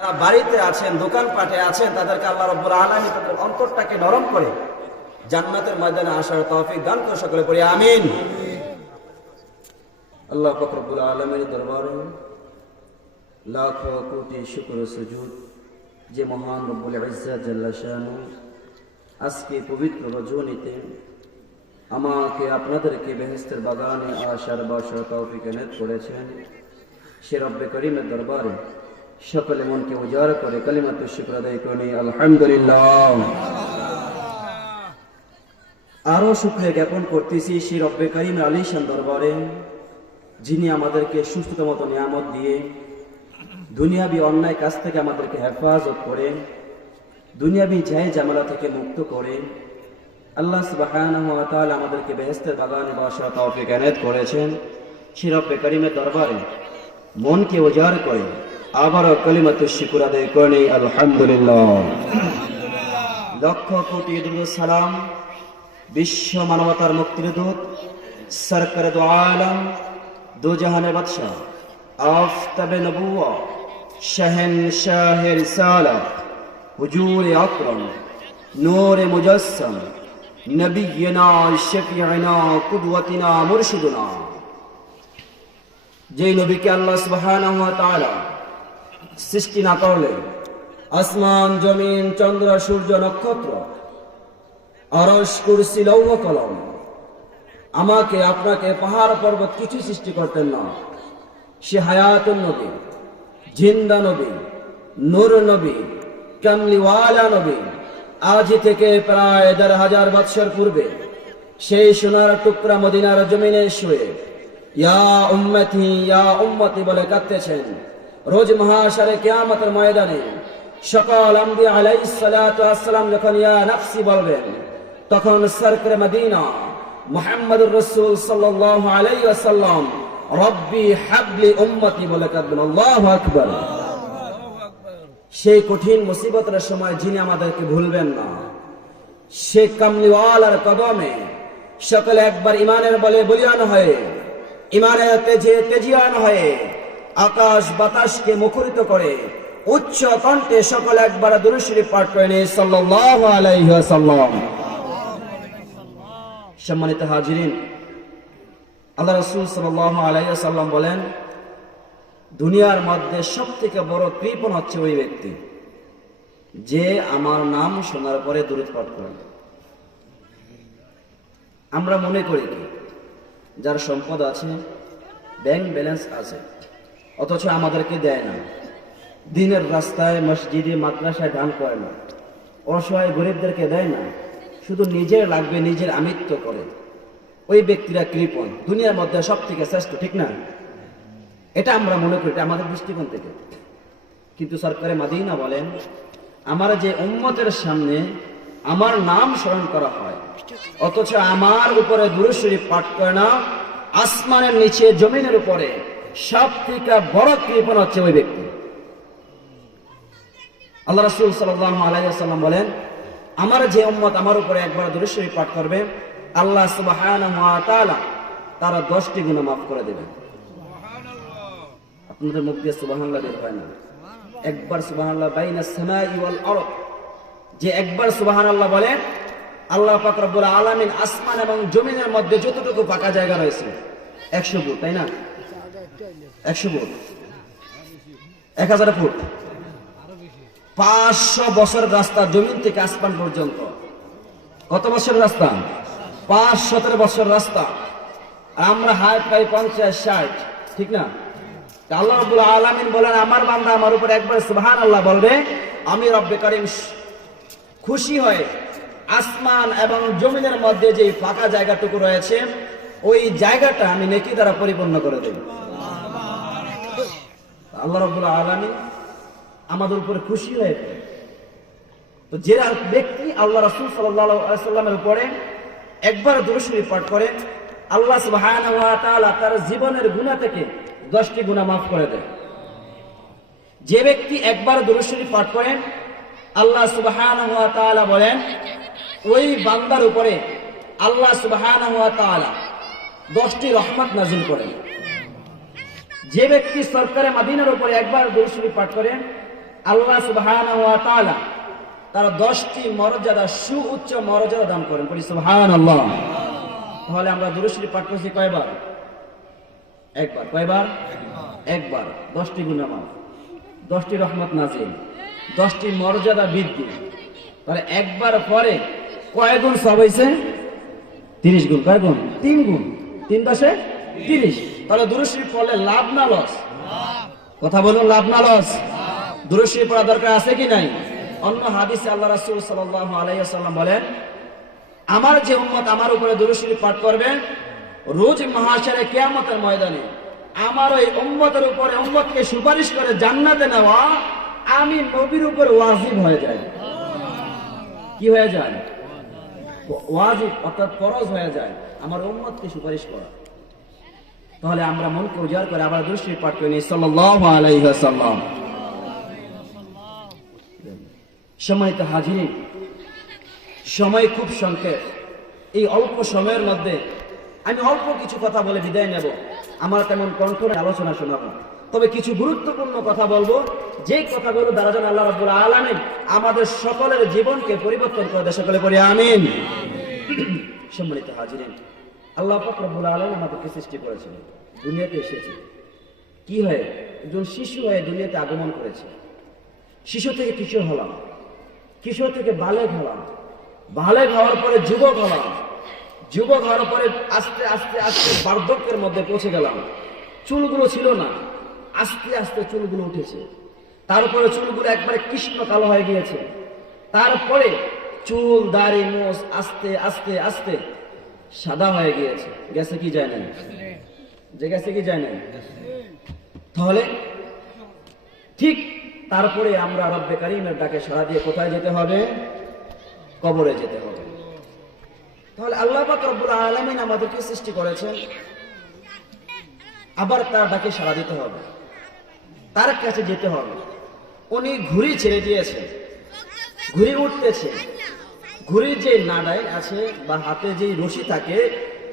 যারা বাড়িতে আছেন, দোকানপাটে আছেন, তাদেরকে আল্লাহ রব্বুল আলমী তাদের অন্তরটাকে নরম করে জান্নাতের ময়দানে আসার তৌফিক দান করে সকলে পড়ি, আমিন। আল্লাহ ফকরবুল আলমের দরবারে লাখ কোটি শুক্র সুজুদ, যে মহান রব্বুল ইজ্জাত জাল্লা শানু, আজকে পবিত্র রজনীতে আমাকে আপনাদেরকে বেহেস্তের বাগানে আসার বছর তৌফিক এনে করেছেন। সে রব্বে করিমের দরবারে সকলে মনকে উজাড় করে কালিমাত শুক্র আদায় করে আলহামদুলিল্লাহ। আরও শুক্রিয়া জ্ঞাপন করতেছি সে রব্বে করিম আলিশান দরবারে, যিনি আমাদেরকে সুস্থতা মতো নিয়ামত দিয়ে দুনিয়াবি অন্যায় কাজ থেকে আমাদেরকে হেফাজত করে, দুনিয়াবি জায় জামালা থেকে মুক্ত করে, আল্লাহ ওয়া আমাদেরকে বেহেশতের বাগানে বসার তৌফিক এনায়েত করেছেন। সে রব্বে করিমের দরবারে মনকে উজাড় করে আবারও কলিমাতুর শুকুর আদায় করে নেই, আলহামদুলিল্লাহ। লক্ষ কোটি দুরুদ সালাম, বিশ্ব মানবতার মুক্তির দূত, সরকার দো আলম, দো জাহানের বাদশাহ, আফতাবে নবুয়া শাহেন শাহে রিসালা, হুজুর আকরম, নূর মুজসম নবিয়না শফিয়না কুদওয়াতিনা, মুরশিদুনা। যেই নবীকে আল্লাহ সুবহানাহু সৃষ্টি না করলে আসমান, জমিন, চন্দ্র, সূর্য, নক্ষত্র, আরশ, কুরসি, লৌহ, কলম, আমাকে, আপনাকে, পাহাড়, পর্বত কিছু সৃষ্টি করতেন না। সে হায়াতুন নবী, জিন্দা নবী, নূর নবী, কামলিওয়ালা নবী। আজ থেকে প্রায় দেড় হাজার বৎসর পূর্বে সেই সোনার টুকরা মদিনার জমিনে শুয়ে, ইয়া উম্মতি ইয়া উম্মতি বলে কাঁদতেছেন। রোজ মহাশারে কিয়ামতের ময়দানে সকল আম্বি সালাতু আসসালাম যখন ইয়া নাফসি বলবেন, তখন সরকার মদিনা মুহাম্মদুর রসুল সাল্লাল্লাহু আলাইহি ওয়াসাল্লাম রব্বি হাবলি উম্মতি বলে কাঁদবেন, আল্লাহু আকবার। সেই কঠিন মুসিবতের সময় যিনি আমাদেরকে ভুলবেন না, সে কামলিওয়ালার কদমে সকলে একবার ইমানের বলে বলিয়ান হয়ে, ইমানের তেজে তেজিয়ান হয়ে আকাশ বাতাসকে মুখরিত করে উচ্চ কণ্ঠে সকলে একবার দুরুশরী পাঠ করে নিয়ে ওয়াসাল্লাম। সম্মানিত হাজিরিন, আল্লাহ রাসূল সাল্লাল্লাহু আলাইহি ওয়াসাল্লাম বলেন, দুনিয়ার মধ্যে সব থেকে বড় কৃপণ হচ্ছে ওই ব্যক্তি যে আমার নাম শোনার পরে দূরত পাঠ করে। আমরা মনে করি যার সম্পদ আছে, ব্যাংক ব্যালেন্স আছে অথচ আমাদেরকে দেয় না। দিনের রাস্তায় মসজিদে মাদ্রাসায় দান করে না। অসহায় গরিবদেরকে দেয় না। শুধু নিজের লাগবে নিজের আমিত্ব করে। ওই ব্যক্তিরা কৃপণ। দুনিয়ার মধ্যে সব থেকে শ্রেষ্ঠ, ঠিক না? এটা আমরা মনে করি আমাদের দৃষ্টিকোণ থেকে। কিন্তু সরকারে মাদিনা বলেন, আমার যে উম্মতের সামনে আমার নাম স্মরণ করা হয়, অথচ আমার উপরে দুরুশরী পাঠ করে না, আসমানের নিচে জমিনের উপরে। সব থেকে বড় কৃপণ হচ্ছে ওই ব্যক্তি। আল্লাহ রাসূল সাল্লাল্লাহু আলাইহি ওয়াসাল্লাম বলেন, আমার যে উম্মত আমার উপরে একবার দুরুশরী পাঠ করবে, আল্লাহ তারা 10টি গুনাহ মাফ করে দেবেন। আপনাদের মুখ দিয়ে সুবহানাল্লাহ বের হয় না। একবার আরদ। যে একবার সুবহানাল্লাহ বলে, আল্লাহ পাক রব্বুল আলামিন আসমান এবং জমিনের মধ্যে যতটুকু ফাঁকা জায়গা রয়েছে 100 ফুট, তাই না? 100 ফুট 1000 ফুট পাঁচশো বছর রাস্তা জমিন থেকে আসমান পর্যন্ত। কত বছর রাস্তা? পাঁচ সতেরো বছর রাস্তা। আমরা হায় পাই পঞ্চাশ, ষাট, ঠিক না? আল্লাহ রাব্বুল আলামিন বলেন, আমার বান্দা আমার উপর একবার সুবহান আল্লাহ বলবে, আমি রব্বে করিম খুশি হয়ে আসমান এবং জমিনের মধ্যে যে ফাঁকা জায়গাটুকু রয়েছে, ওই জায়গাটা আমি নেকি দ্বারা পরিপূর্ণ করে দেব। আল্লাহ রব্বুল আলামিন আমাদের উপরে খুশি হয়ে তো যে ব্যক্তি আল্লাহ রাসূল সাল্লামের উপরে একবার দুরূদ পাঠ করে, আল্লাহ সুবহানাহু তার জীবনের গুনাহ থেকে 10টি গুনাহ মাফ করে দেয় যে ব্যক্তি একবার দুরূদ পাঠ করেন আল্লাহ তাআলা বলেন, ওই বান্দার উপরে আল্লাহ তাআলা 10টি রহমত নাযিল করেন। যে ব্যক্তি সরকারে মাদিনার উপরে একবার দুরূদ পাঠ করেন আল্লাহ তাআলা তার দশটি মর্যাদা, সুউচ্চ মর্যাদা দান করেন। বলি, সুবহানাল্লাহ। তাহলে আমরা দুরুশরী পাঠ করছি কয়বার? একবার। কয়বার? একবার। দশটি গুণামাফ। দশটি রহমত নাজিল। দশটি মর্যাদা বৃদ্ধি। তাহলে একবার পরে কয় গুণ সব হয়েছে তিরিশ গুণ। কয় গুণ? তিন গুণ। তিন দশে? তিরিশ। তাহলে দুরুশরী পড়লে লাভ না লস? কথা বলুন, লাভ না লস? দুরুশরী পড়া দরকার আছে কি নাই? অন্য হাদিসে আল্লাহ রাসূল সাল্লাল্লাহু আলাইহি ওয়াসাল্লাম বলেন, আমার যে উম্মত আমার উপরে দুরুশরী পাঠ করবে, রোজ মহাশারে কিয়ামতের ময়দানে আমার ওই উম্মতের উপরে, উম্মতকে সুপারিশ করে জান্নাতে নেওয়া আমি নবীর উপর ওয়াজিব হয়ে যায়। কি হয়ে যায়? ওয়াজিব অর্থাৎ ফরজ হয়ে যায়। আমার উম্মতকে সুপারিশ করা। তাহলে আমরা মনকে উজাড় করে আবার দৃষ্টি পাঠ করে নিই। আলাইহি ওয়াসাল্লাম। সম্মানিত হাজিরিন সময় খুব সংক্ষেপ। এই অল্প সময়ের মধ্যে আমি অল্প কিছু কথা বলে বিদায় নেব। আমার তেমন কণ্ঠ আলোচনা শোনাবো। তবে কিছু গুরুত্বপূর্ণ কথা বলব। যে কথাগুলো দ্বারা যেন আল্লাহ রাব্বুল আলামিন আমাদের সকলের জীবনকে পরিবর্তন করে দেয়, সকলে পড়ে আমিন। সম্মানিত হাজিরিন। আল্লাহ পাক রব্বুল আলামিন আমাদেরকে সৃষ্টি করেছেন, দুনিয়াতে এসেছে। কি হয়ে? একজন শিশু হয়ে দুনিয়াতে আগমন করেছে। শিশু থেকে কিশোর হলাম, কিশোর থেকে বালেক হলাম, বালেক হওয়ার পরে যুবক হলাম, যুবক হওয়ার পরে আস্তে আস্তে আস্তে বার্ধক্যের মধ্যে পৌঁছে গেলাম। চুলগুলো ছিল না, আস্তে আস্তে চুলগুলো উঠেছে। তারপরে চুলগুলো একবারে কৃষ্ণ কালো হয়ে গিয়েছে। তারপরে চুল, দাড়ি মোষ আস্তে আস্তে আস্তে সাদা হয়ে গিয়েছে। গেছে কি যায় না যে গেছে কি যায় না তাহলে ঠিক তারপরে আমরা রব্বে কারিমের ডাকে সাড়া দিয়ে কোথায় যেতে হবে? কবরে যেতে হবে। তাহলে আল্লাহ পাক রব্বুল আলামিন আমাদেরকে সৃষ্টি করেছেন। আবার তার ডাকে সাড়া দিতে হবে। তার কাছে যেতে হবে। উনি ঘুড়ি ছেড়ে দিয়েছে ঘুড়ি উঠতেছে। ঘুড়ির যে নাডাই আছে বা হাতে যে রশি থাকে,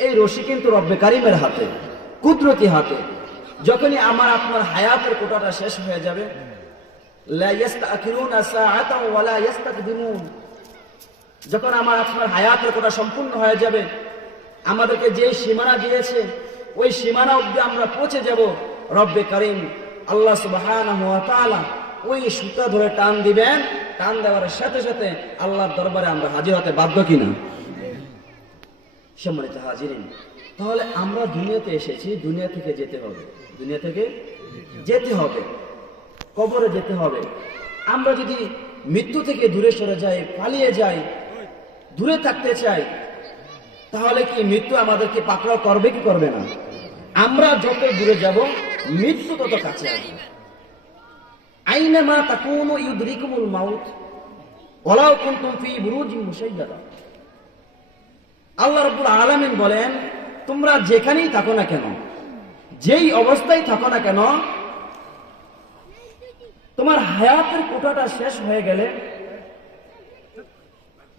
এই রশি কিন্তু রব্বে কারিমের হাতে, কুদরতি হাতে। যখনই আমার আপনার হায়াতের কোটাটা শেষ হয়ে যাবে যখন আমার আপনার হায়াতের কোটা সম্পূর্ণ হয়ে যাবে, আমাদেরকে যে সীমানা দিয়েছে, ওই সীমানা অব্দি আমরা পৌঁছে যাব রব্বে করিম। আল্লাহ তাআলা ওই সুতা ধরে টান দিবেন টান দেওয়ার সাথে সাথে আল্লাহর দরবারে আমরা হাজির হতে বাধ্য কিনা? সম্মানিত হাজিরিন, তাহলে আমরা দুনিয়াতে এসেছি, দুনিয়া থেকে যেতে হবে। দুনিয়া থেকে যেতে হবে। কবরে যেতে হবে। আমরা যদি মৃত্যু থেকে দূরে সরে যাই, পালিয়ে যাই, দূরে থাকতে চাই, তাহলে কি মৃত্যু আমাদেরকে পাকড়াও করবে কি করবে না? আমরা যত দূরে যাব, মৃত্যু তত কাছে আসবে। আইনে মা তাকুনু ইউদরিকুমুল মাউত? ওয়ালাউ কুনতুম ফি বুরুজিন মুশাইয়াদা। আল্লাহ রাব্বুল আলামিন বলেন, তোমরা যেখানেই থাকো না কেন, যেই অবস্থায় থাকো না কেন, তোমার হায়াতের কোটাটা শেষ হয়ে গেলে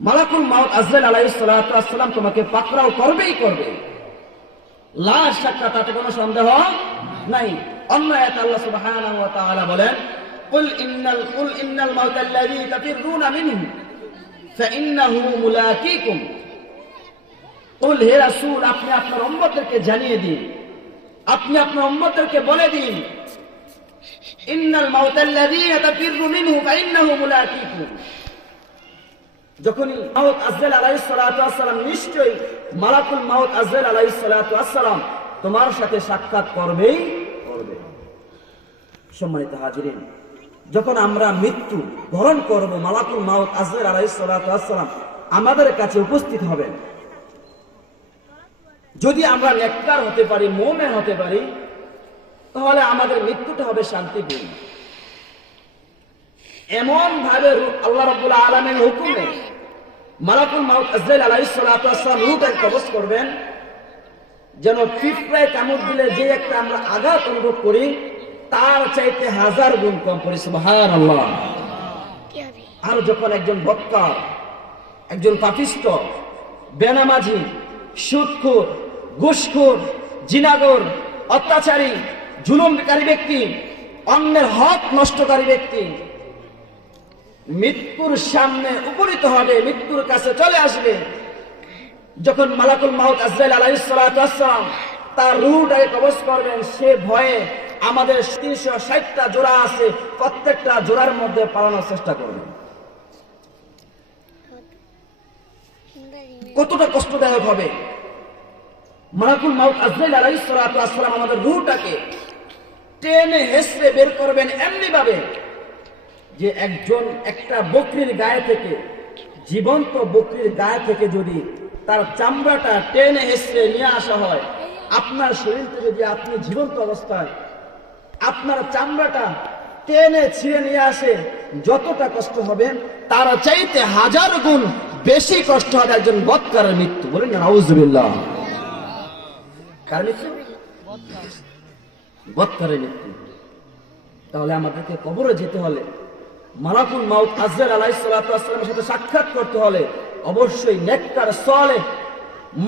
মালাকুল মাউত আজরাইল আলাইহিস সালাতু তোমাকে পাকড়াও করবেই করবে। লাশ সাক্ষা তাতে কোনো সন্দেহ নাই। অন্য আল্লাহ তাআলা বলেন قل إن ال- قل إن الموت الذي تفرون منه فإنه ملاقيكم قل হে রাসূল আপনি আপনার উম্মতদেরকে জানিয়ে দিন আপনি আপনার উম্মতদেরকে বলে দিন ইন্নাল মাউতাল্লাযীনা তাফিরু মিনহু ফাইন্নাহু মুলাকীকুম যখনই মাউত আজরাইল আলাইহিস সালাতু ওয়াসসালাম নিশ্চয়ই মালাকুল মাউত আজরাইল আলাইহিস সালাতু ওয়াসসালাম তোমার সাথে সাক্ষাৎ করবেই করবে সম্মানিত হাজিরিন যখন আমরা মৃত্যু বরণ করব মালাকুল আলাইহিস সালাতু ওয়াসসালাম আমাদের কাছে উপস্থিত হবেন যদি আমরা নেককার হতে পারি, মোমেন হতে পারি, তাহলে আমাদের মৃত্যুটা হবে শান্তিপূর্ণ। এমন ভাবে আল্লাহ রাব্বুল আলামিন হুকুমে মালাকুল আলাইহিস সালাতু ওয়াসসালাম রূহটাকে কবজ করবেন, যেন পিঁপড়ায় কামড় দিলে যে একটা আমরা আঘাত অনুভব করি তার চাইতে হাজার গুণ কম পড়ি সুবহানাল্লাহ। আর যখন একজন বক্তার একজন পাপিষ্ট বেনামাজি সুদখোর ঘুষখোর জিনাগর অত্যাচারী জুলুমকারী ব্যক্তি অন্যের হক নষ্টকারী ব্যক্তি মৃত্যুর সামনে উপনীত হবে মৃত্যুর কাছে চলে আসবে। যখন মালাকুল মাউত আজরাইল আলাইসালাম তার রুটাকে কবজ করবেন সে ভয়ে আমাদের তিনশো ষাটটা জোড়া আছে, প্রত্যেকটা জোড়ার মধ্যে পালানোর চেষ্টা করবেন কতটা কষ্টদায়ক হবে। মালাকুল মাউত আজরাইল আলাইসালাম আমাদের রুটাকে টেনে হেসড়ে বের করবেন এমনি ভাবে যে একজন একটা বকরির গায়ে থেকে, জীবন্ত বকরির গায়ে থেকে যদি তার চামড়াটা টেনে হেসড়ে নিয়ে আসা হয়, আপনার শরীরকে যদি আপনি জীবন্ত অবস্থায় আপনার চামড়াটা টেনে ছিঁড়ে নিয়ে আসে, যতটা কষ্ট হবে, তার চাইতে হাজার গুণ বেশি কষ্ট হবে একজন বৎকারের মৃত্যু। বলেন নাউজুবিল্লাহ। কার মৃত্যু? বৎকারের মৃত্যু। তাহলে আমাদেরকে কবরে যেতে হলে মালাকুল মাউত আজরাল আলাই সাথে সাক্ষাৎ করতে হলে অবশ্যই নেককার সলে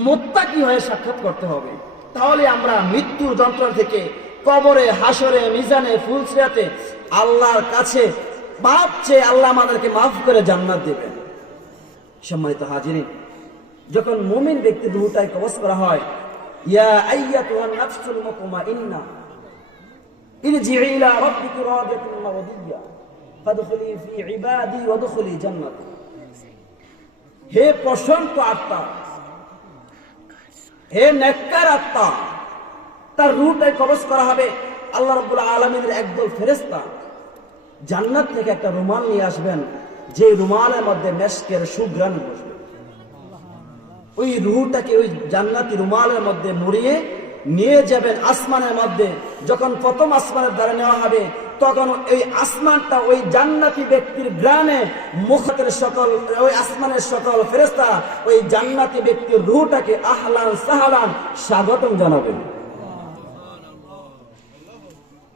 মোত্তাকি হয়ে সাক্ষাৎ করতে হবে। তাহলে আমরা মৃত্যুর যন্ত্রণা থেকে কবরে হাসরে মিজানে ফুলসিরাতে আল্লাহর কাছে মাপ চেয়ে আল্লাহ আমাদেরকে মাফ করে জান্নাত দেবেন সম্মানিত হাজিরিন যখন মুমিন ব্যক্তি রুহটাই কবজ করা হয় ইয়া আইয়াতুহান নাফসুল মুতমাইন্না ارجعي إلى ربك راضية مرضية فادخلي في عبادي وادخلي جنتي হে প্রশান্ত আত্মা হে নেককার আত্মা তার রুটাই কবজ করা হবে। আল্লাহ রব্বুল আলমীর একদল ফেরেস্তা জান্নাত থেকে একটা রুমাল নিয়ে আসবেন, যে রুমালের মধ্যে মেশকের সুগ্রাণ বসবে। ওই রুহটাকে ওই জান্নাতি রুমালের মধ্যে মুড়িয়ে নিয়ে যাবেন আসমানের মধ্যে। যখন প্রথম আসমানের দ্বারা নেওয়া হবে, তখন ওই আসমানটা ওই জান্নাতি ব্যক্তির গ্রামে মুখতের সকল, ওই আসমানের সকল ফেরেস্তা ওই জান্নাতি ব্যক্তির রুহটাকে আহলান সাহালান স্বাগতম জানাবেন।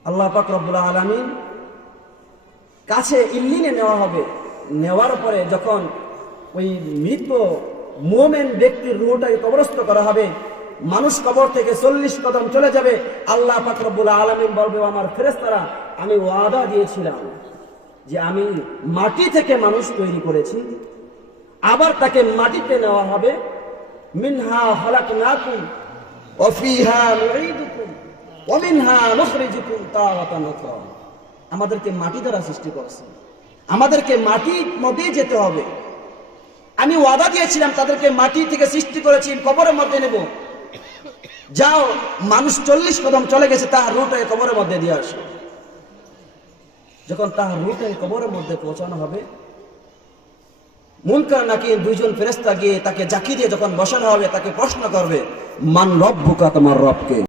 আল্লাহ পাক রব্বুল আলামিন কাছে ইল্লিনে নেওয়া হবে। নেওয়ার পরে যখন ওই মৃত মোমেন ব্যক্তির রুহটাকে কবরস্থ করা হবে, মানুষ কবর থেকে চল্লিশ কদম চলে যাবে, আল্লাহ ফাকরবুল আলমিন বলবে আমার ফেরেস্তারা আমি ওয়াদা দিয়েছিলাম যে আমি মাটি থেকে মানুষ তৈরি করেছি। আবার তাকে মাটিতে নেওয়া হবে। মিনহা হলাক নাকুম অফিহা আমাদেরকে মাটি দ্বারা সৃষ্টি করেছে। আমাদেরকে মাটির মধ্যে যেতে হবে। আমি ওয়াদা দিয়েছিলাম তাদেরকে মাটি থেকে সৃষ্টি করেছি কবরের মধ্যে নেব। যাও, মানুষ চল্লিশ কদম চলে গেছে, তার রুটে কবরের মধ্যে দিয়ে আসে। যখন তার রুটে কবরের মধ্যে পৌঁছানো হবে, মুনকার নাকি দুইজন ফেরেস্তা গিয়ে তাকে জাকি দিয়ে যখন বসানো হবে, তাকে প্রশ্ন করবে, মান রব বুকা তোমার রবকে?